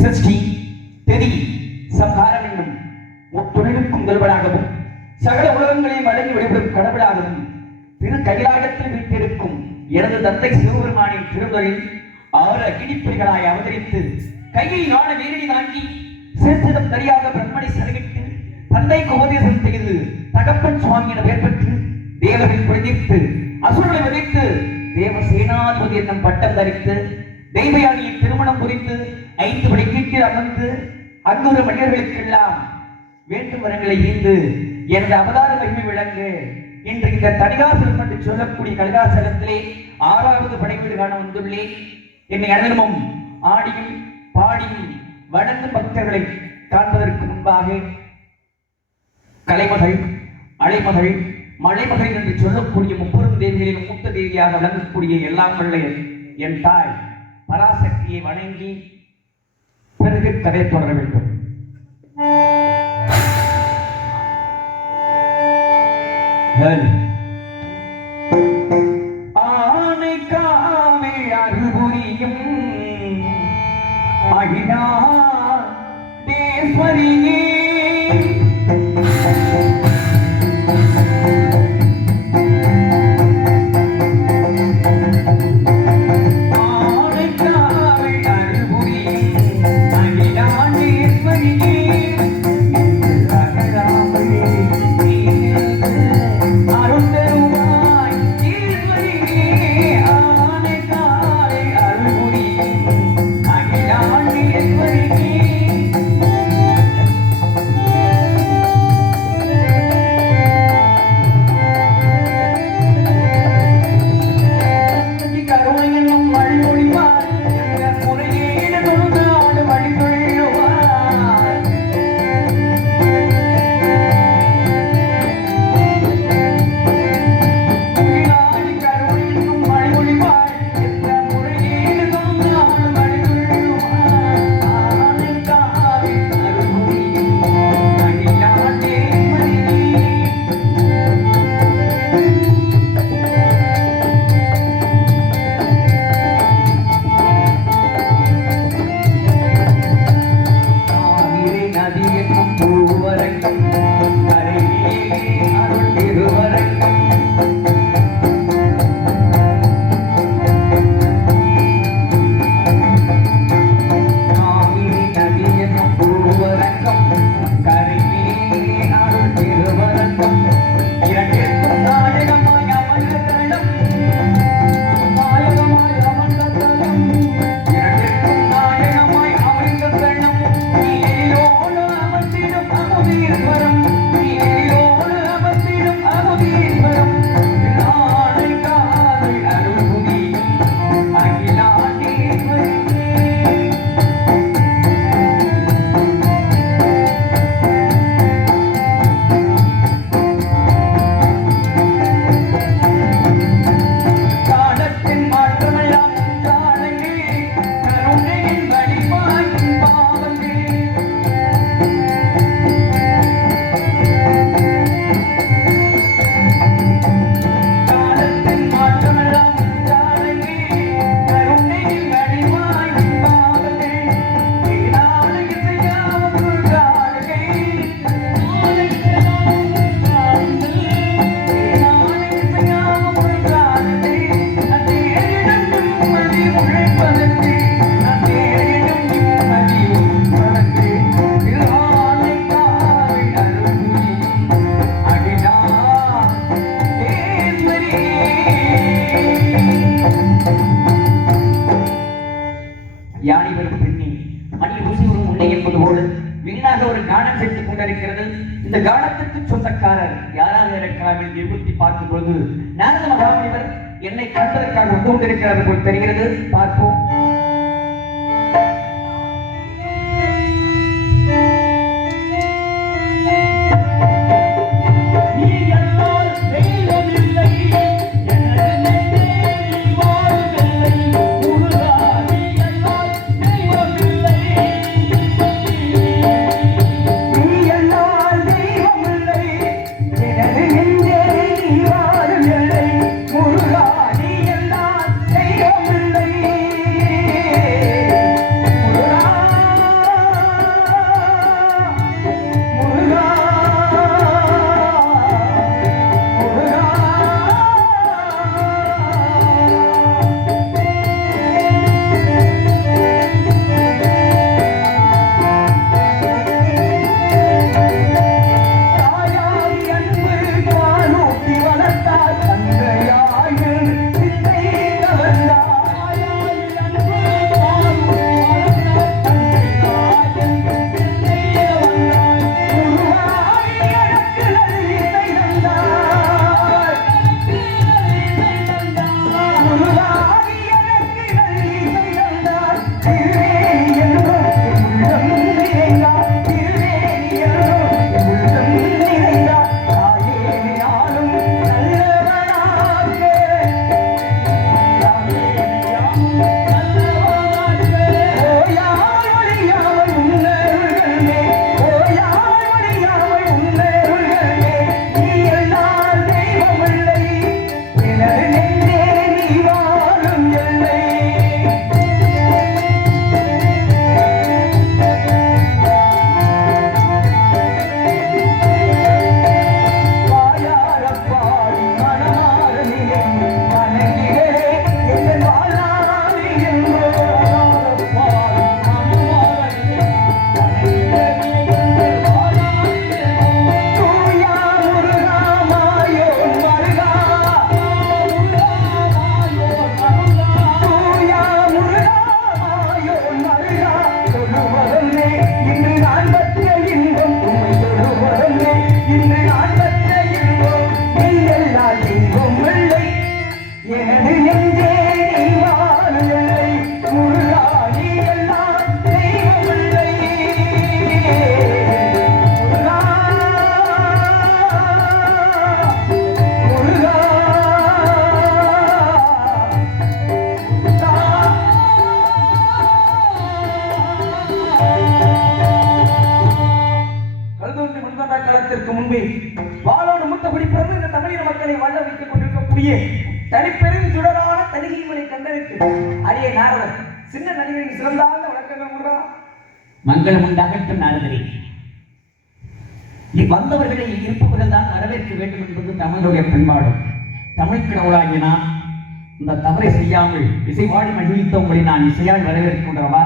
சிருஷ்டி தெரி சம்ஹாரம் என்னும் முத்துணைவுக்கும் முதல்வராகவும் சகல உலகங்களையும் அடங்கி விடைபெறும் கடவுளாகவும் திரு கைலாயத்தில் வீட்டிருக்கும் எனது தந்தை சிவபெருமானின் திருமுறையில் 6 அக்கினிப்பிரிகளாய் அவதரித்து கையை நாட வேரடி தாங்கி சேத்திரம் தெரியாத பிரம்மனை செலவிட்டு தந்தைக்கு உபதேசம் செய்து தகப்பன் சுவாமி என பெயர் பெற்று தேவர்கள் குறைத்து அசுரனை விதைத்து தேவ சேனாதிபதி என்னும் பட்டம் தரித்து தெய்வயானியை திருமணம் குறித்து 5 படி கீட்டில் அமர்ந்து அங்குள்ள மனிதர்களுக்கெல்லாம் வேண்டும் வரங்களை ஈந்து எனது அவதார மகிமை விளங்கு இன்று இந்த தனிகாசலம் என்று சொல்லக்கூடிய கலிகாசலத்திலே 6வது படைவீடு காண வந்துள்ளேன். என்னை அனுதினமும் ஆடியும் பாடியும் வணங்கும் பக்தர்களை காண்பதற்கு முன்பாக கலைமகள், அலைமகள், மலைமகள் என்று சொல்லக்கூடிய 30 தேவிகளின் மூத்த தேவியாக விளங்கக்கூடிய எல்லாம் வல்ல என் தாய் பராசக்தியை வணங்கி பிறகு கதை தொடர வேண்டும். ஆனை காவை அருள்புரியும் அகிலாண்டேஸ்வரியே யானை வரும் பெண்ணி மணி ஊசி வரும் உன்னை என்பது போல வீணாக ஒரு கானம் செலுத்திக் கொண்டிருக்கிறது. இந்த கானத்திற்கு சொந்தக்காரர் யாராக இருக்கலாம் என்று யோசித்து பார்க்கும் பொழுது நாரத மகாமுனிவர் என்னை காண்பதற்காக வந்து கொண்டிருக்கிறார் போல் தெரிகிறது. பார்ப்போம். தனிப்பெரும் சுடரான தனிமலை கண்டனுக்கு அரிய நாரதர் சின்ன நடிகரின் சிறந்தான வழக்கங்கள் கூட மங்களம் உண்டாகட்டும் நாரதரே. வந்தவர்களை இருப்பவர்கள் தான் வரவேற்க வேண்டும் என்பது தமிழுடைய பண்பாடு. தமிழ் கடவுளாகிய நான் இந்த தவறை செய்யாமல் இசைவாடி மகிழ்த்த உங்களை நான் இசையால் வரவேற்கின்றவா.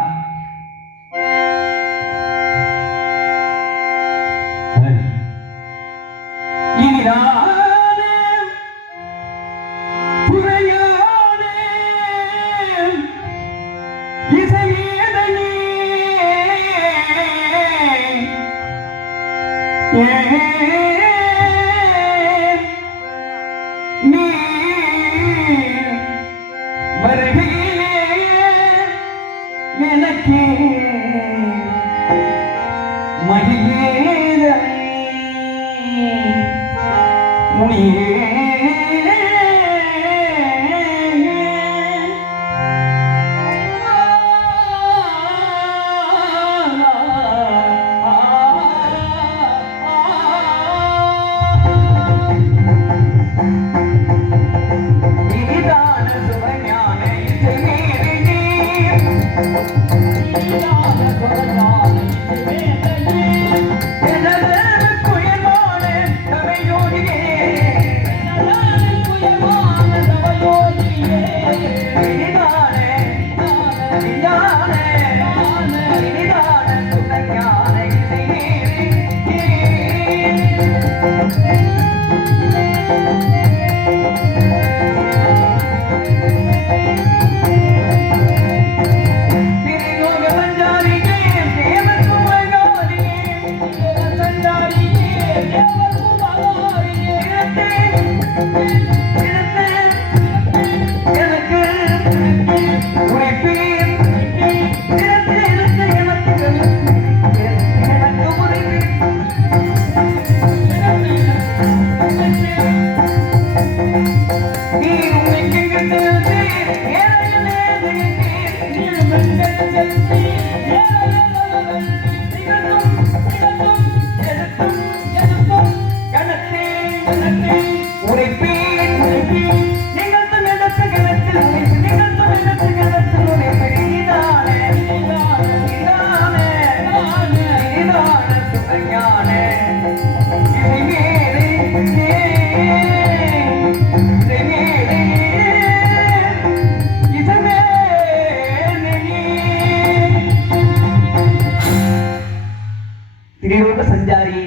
சஞ்சாரி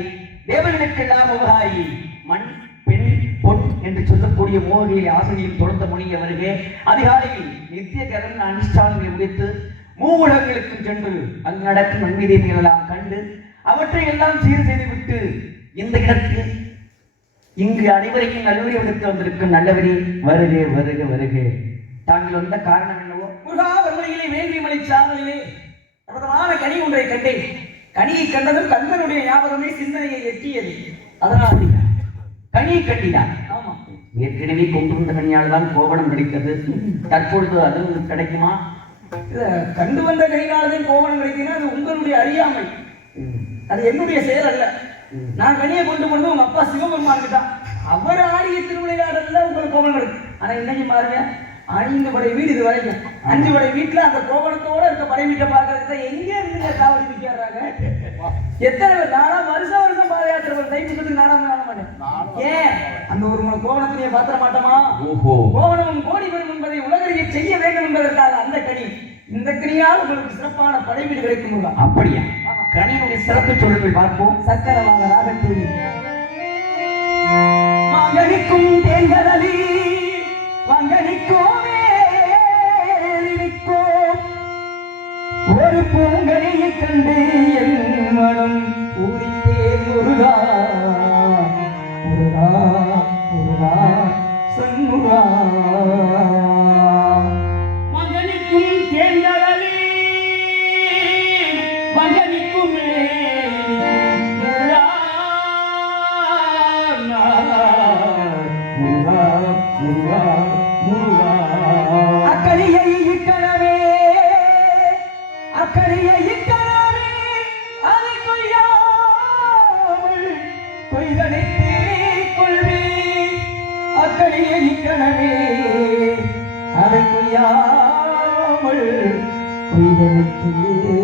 தேவர்களுக்கெல்லாம் உபகாரி மண் பெண் பொன் என்று சொல்லக்கூடிய மோகியை ஆசையில் தொடர்ந்த முனிய வருகே அதிகாலையில் நித்திய கடன் அனுஷ்டானங்களை முடித்து மூவுலகங்களுக்கும் சென்று அங்கு நடக்கும் நன்மைதீமைகள் எல்லாம் கண்டு அவற்றை எல்லாம் சீர் செய்துவிட்டு இந்த இடத்தில் இங்கு அனைவரையும் நல்லுரை விடுத்து வந்திருக்கும் நல்லவரே வருக வருக வருக தாங்கள் வந்த காரணம் என்னவோ? முருகாவர்மனையிலே வேள்விமலை சாரலிலே பிரதமான கனி ஒன்றை கண்டேன். கனியை கண்டதும் கண்பனுடைய ஞாபகமே சிந்தனையை எட்டியது. அதனால் கனியை கண்டியா? ஆமா, ஏற்கனவே கொண்டு வந்த கனியால் தான் கோவணம் கிடைக்கிறது. தற்பொழுது அது கிடைக்குமா? கண்டு வந்த கனினால்தான் கோவணம் கிடைக்குன்னா அது உங்களுடைய அறியாமை, அது என்னுடைய செயல் அல்ல. நான் கனியை கொண்டு போனது உங்க அப்பா சிவபெருமானுக்கு தான். அவர் ஆடிய திருவிளையாடல உங்களுக்கு கோவணம் கிடைக்கும். ஆனா இன்னைக்கு பாருங்க, 5 படை வீடு இது வரைக்கும் 5 படை வீட்டுல அந்த கோவணத்தோட இருக்க படை வீட்டை பார்க்கறதுக்கு எங்க இருந்துங்க காவடி நிக்கிறாங்க. எத்தனை நாளா வருஷம் பாதயாத்திரை தைப்பூசத்துக்கு நாடாம வாங்க மாட்டேன். ஏன் அந்த ஒரு கோவணத்திலேயே பாத்திர மாட்டோமா? கோவணம் கோடி பெறும் என்பதை உலகறிய செய்ய வேண்டும் என்பதற்காக அந்த கனி. இந்த கனியால் உங்களுக்கு சிறப்பான படை வீடு கிடைக்கும். அப்படியா? கனியுடைய சிறப்பு சொல்லுங்கள் பார்ப்போம். சக்கரவாக ராகத்தேவி மகனிக்கும் தேங்கடலி மகனிக்கும் ஒரு பூங்கனியை கண்டு என் மனம் பூரித்தே முருகா முருகா முருகா சண்முகா. மகனிக்கும் தேங்கடலி மகனிக்குமே அக்கடியை இக்கணவே அக்கடியை இக்கணவே அதை கொய்யாமல் கொய்தனைத்தே கொள்வே. அக்கடியை இக்கணவே அதை கொய்யாமல் கொய்தனைத்தே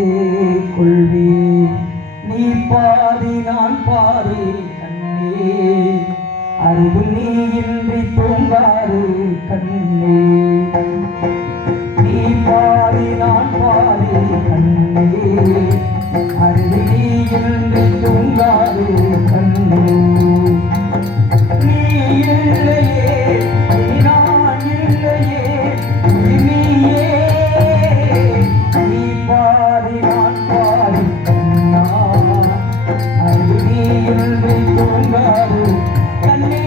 கொள்வே. நீ பாதி நான் பாதி கண்ணே, அருகு நீ இன்றி தூங்காறு கண்ணே. நீ பாதி நான் பாதி கண்ணே, அருகு நீ இன்றி தூங்காறு கண்ணே. நீ இல்லையே நீ நான் இல்லையே நீயே. நீ பாதி நான் பாதி கண்ணா, அருகு நீ இன்றி தூங்காறு கண்ணே.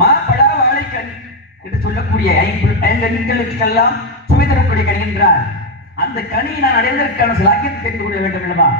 மாப்பழா வாழைக்கண் என்று சொல்லக்கூடிய 5 கனிகளுக்கெல்லாம் சுவை தரக்கூடிய கனி என்றால் அந்த கனியை நான் அடைவதற்கான சிலாக்கியத்தை தெரிந்து கொள்ள வேண்டும் அல்லவா?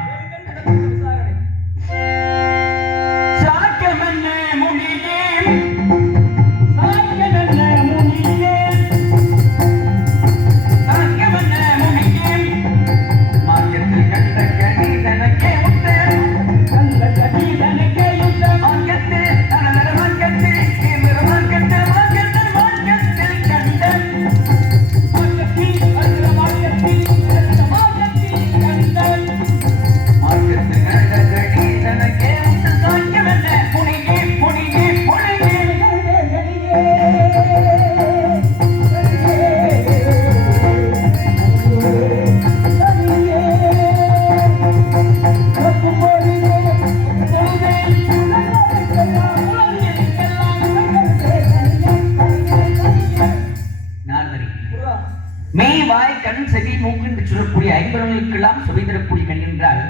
மெய் வாய் கண் செவி மூக்கு என்று சொல்லக்கூடிய 5 புலன்களுக்கெல்லாம் சுவை தரக்கூடிய கனி என்றால்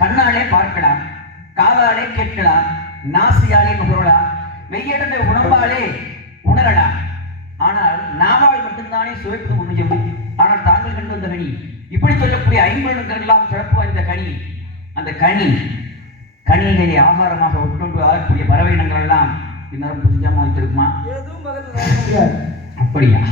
கண்ணாலே பார்க்கலாம், காதாலே கேட்கலாம், நாசியாலே நுகரலாம், மெய்யடந்த உணவாலே உணரலாம். ஆனால் நாவால் மட்டும்தானே சுவைப்பது முடியும். ஆனால் தாங்கள் கண்டு வந்த கனி இப்படி சொல்லக்கூடிய 5 புலன்களுக்கெல்லாம் சிறப்பு வாய்ந்த கனி. அந்த கனியை ஆகாரமாக உட்கொண்டு ஆகக்கூடிய பறவை இனங்கள் எல்லாம் இன்னும் புரிஞ்சாம வைத்திருக்குமா? அப்படியா?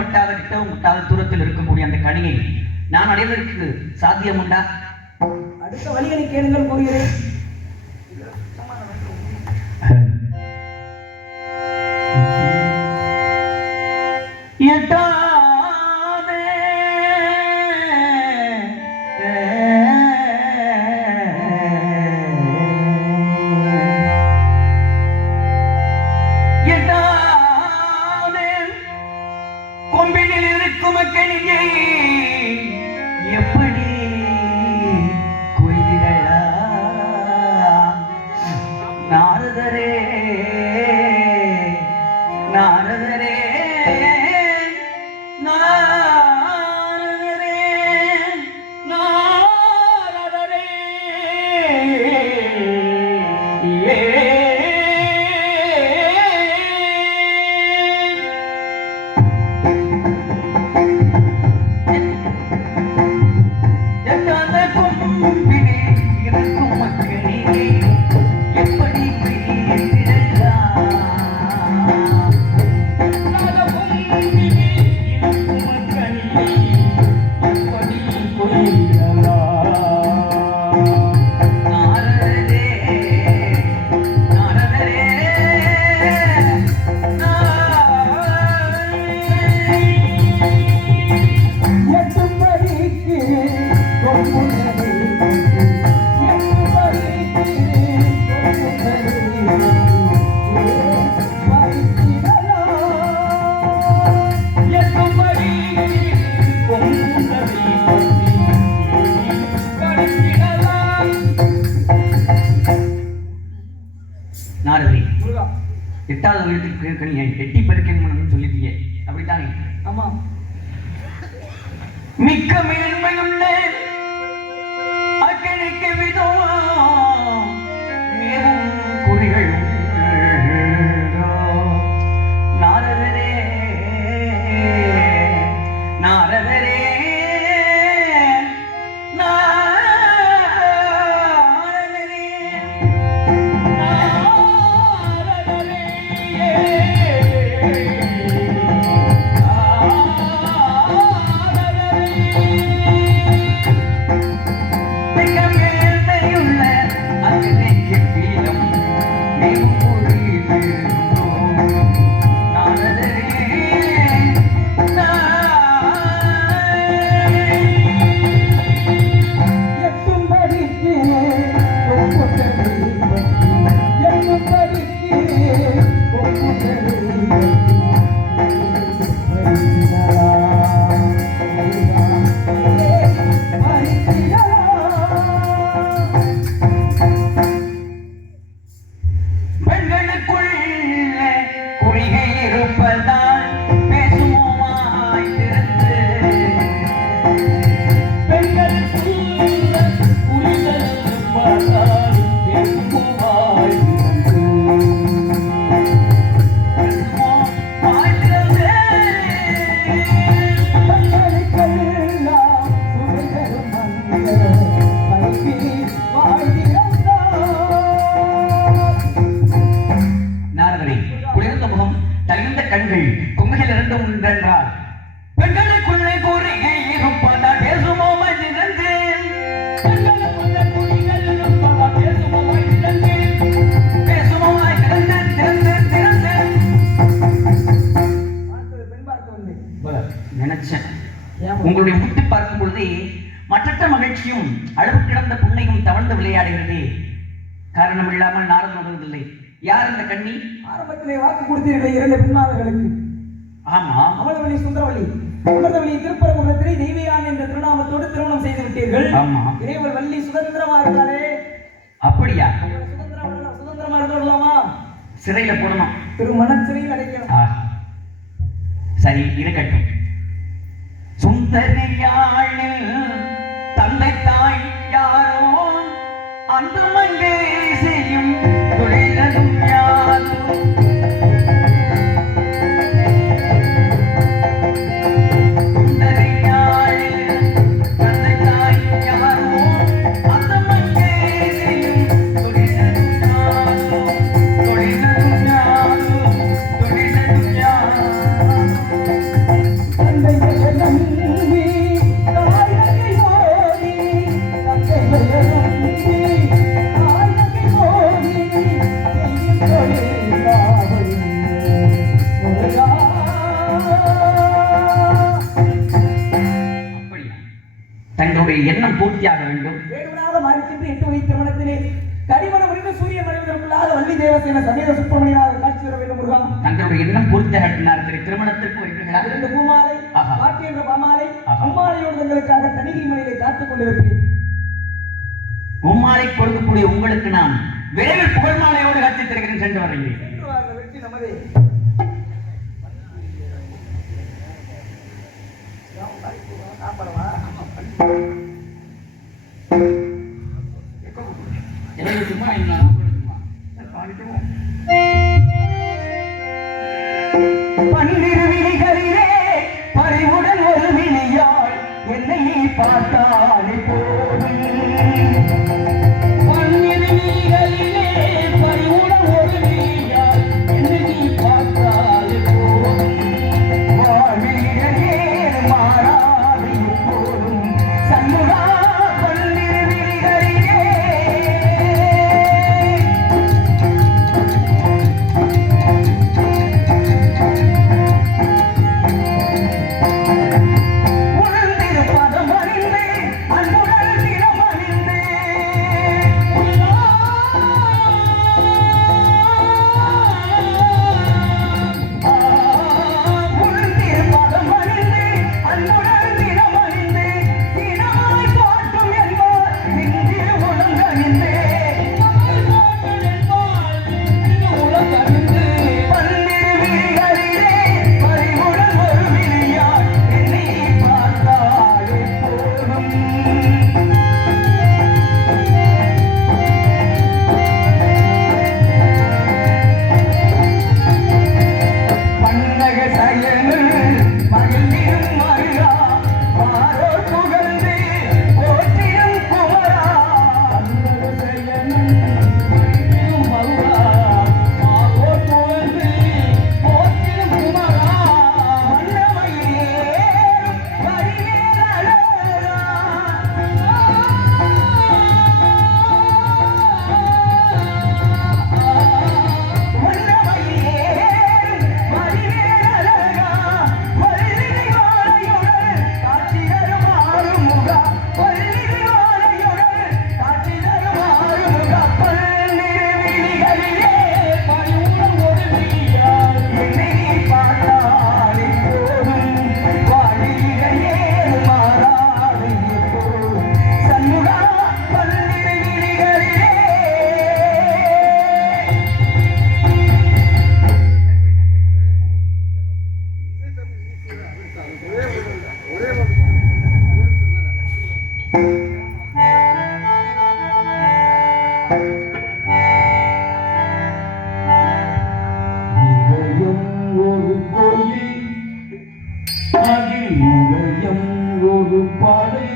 ஒட்டாத கிட்டவும் ஒட்டாத தூரத்தில் இருக்கக்கூடிய அந்த கனியை நான் அடைவதற்கு சாத்தியம் உண்டா? அடுத்த வழிகளை கேளுங்கள் கூறுகிறேன். கொம்பினில் இருக்கும் கனியை எப்படி கொய்திடலாம்? நாரதரே நாரதரே நாரதரே நாரதரே எட்டாவது வீட்டுக்கு எட்டி பறிக்கணும்னு சொல்லிட்டீங்க, அப்படித்தானே? ஆமா. மிக்க மேன்மையுள்ள அக்கணிக்க விதம் மேலும் குறிகள் நாரதரே நாரதரே கண்கள் கும்மையில் இரண்டும் உண்டென்றால் பெண்களுக்குள்ளே கூறுகை இருப்பதா பேசுமோ மனிதந்து பெண்களுக்குள்ளே கூறுகள் இருப்பதா பேசுமோ மனிதந்து பேசுமோ திறந்து திறந்து திறந்து பெண் பார்க்க வந்து நினைச்சேன். உங்களுடைய முட்டி பார்க்கும் பொழுது மற்ற மகிழ்ச்சியும் அளவு கிடந்த புண்ணையும் தவழ்ந்து விளையாடுகிறது. காரணம் இல்லாமல் நாரம் வருவதில்லை. யார் இந்த கண்ணி? ஆரம்பத்திலே வாக்கு கொடுத்தீர்கள் 2 பெண்மாதர்களுக்கு. ஆமா, அமலவழி சுந்தரவழி அமர்ந்தவழி திருப்பரங்குன்றத்திலே தெய்வயான் என்ற திருநாமத்தோடு திருமணம் செய்து விட்டீர்கள். ஆமா, இறைவள் வள்ளி சுதந்திரமா இருக்காளே. அப்படியா? சுதந்திரமா இருக்கலாமா? சிறையில போடணும், திருமண சிறையில் அடைக்கணும். சரி, இருக்கட்டும். சுந்தரியாளில் தந்தை தாய் யாரோ அந்த மங்கை செய்யும் தொழிலும் யாரோ நம்பி தாய் தங்கை மோதி தங்கை நம்பி தாய் தங்கை மோதி செய்யும் தொழில் காவல் முருகா. அப்படியா? தங்களுடைய எண்ணம் பூர்த்தியாக வேண்டும். வேடுவனாக மாறிச்சென்று 8 வயது திருமணத்திலே கடிமணம் முடிந்து சூரிய மறைவதற்குள்ளாக வள்ளி தேவசேன சமேத சுப்பிரமணியனாக காட்சி தர வேண்டும் முருகா. தங்களுடைய எண்ணம் பூர்த்தியாக திருமணத்திற்கு வருகிறீர்களா? 2 பூமாலை ஆஹா. பாட்டி என்ற பாமாலை ஆஹா. அம்மாலையோடு தங்களுக்காக தனிகை மலையிலே காத்துக் கொண்டிருக்கிறேன். மும்மாலை கொடுக்கக்கூடிய உங்களுக்கு நான் விரைவில் புகழ் மாலையோடு காட்சி தருகிறேன். சென்று வருகிறேன். சென்று வாருங்கள், வெற்றி நமதே. பன்னிருவிழிகளிலே பறிவுடன் ஒரு விழியாள் என்னை பார்த்தாலே போதும். பன்னிருவிழிகளிலே பறிவுடன் ஒரு விழியாள் என்னை பார்த்தாலே போதும். வாழ்விலே மாறாது எப்போதும் சண்முகா பன்னிருவிழிகளிலே. ஒரு பாடை